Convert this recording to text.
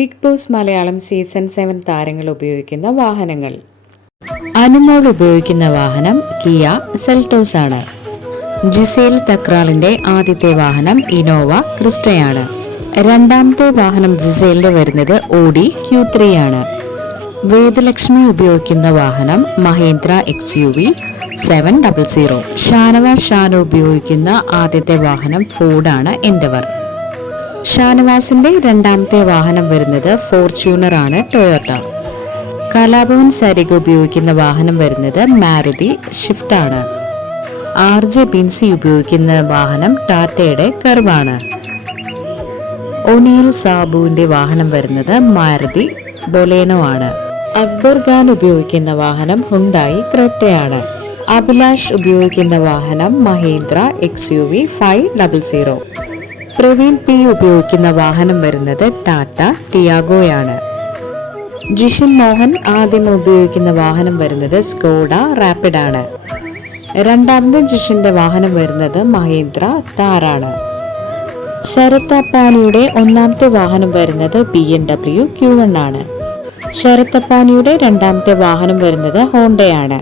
Big boss Malayalam season 7 താരങ്ങൾ ഉപയോഗിക്കുന്ന വാഹനങ്ങൾ. അനുമോൾ ഉപയോഗിക്കുന്ന വാഹനം കിയ സെൽറ്റോസ് ആണ്. ജിസേൽ തക്രാളിന്റെ ആദ്യത്തെ വാഹനം ഇനോവ ക്രിസ്റ്റയാണ്. രണ്ടാമത്തെ വാഹനം ജിസേലിന്റെ വരുന്നത് ഓഡി Q3 ആണ്. വേദലക്ഷ്മി ഉപയോഗിക്കുന്ന വാഹനം മഹേന്ദ്ര XUV 700. ഷാനവാസ് ഷാനു ഉപയോഗിക്കുന്ന ആദ്യത്തെ വാഹനം ഫോർഡാണ് എൻഡവർ. ഷാനവാസിന്റെ രണ്ടാമത്തെ വാഹനം വരുന്നത് ഫോർച്യൂണർ ആണ് ടൊയോട്ട. കലാഭവൻ സരിക ഉപയോഗിക്കുന്ന വാഹനം വരുന്നത് മാരുതി ഷിഫ്റ്റ് ആണ്. RJ ബിൻസി ഉപയോഗിക്കുന്ന വാഹനം ടാറ്റയുടെ കർവാണ്. ഒനിയൽ സാബുവിന്റെ വാഹനം വരുന്നത് മാരുതി ബൊലേനോ ആണ്. അക്ബർ ഖാൻ ഉപയോഗിക്കുന്ന വാഹനം ഹുണ്ടായി ക്രെറ്റയാണ്. അഭിലാഷ് ഉപയോഗിക്കുന്ന വാഹനം മഹീന്ദ്ര XUV 500. പ്രവീൺ P ഉപയോഗിക്കുന്ന വാഹനം വരുന്നത് ടാറ്റ ടിയാഗോയാണ്. ജിഷിൻ മോഹൻ ആദ്യം ഉപയോഗിക്കുന്ന വാഹനം വരുന്നത് സ്കോഡ റാപ്പിഡ് ആണ്. രണ്ടാമത്തെ ജിഷിന്റെ വാഹനം വരുന്നത് മഹീന്ദ്ര താറാണ്. ശരത് അപ്പാനിയുടെ ഒന്നാമത്തെ വാഹനം വരുന്നത് BMW Q1 ആണ്. ശരത് അപ്പാനിയുടെ രണ്ടാമത്തെ വാഹനം വരുന്നത് ഹോണ്ടയാണ്.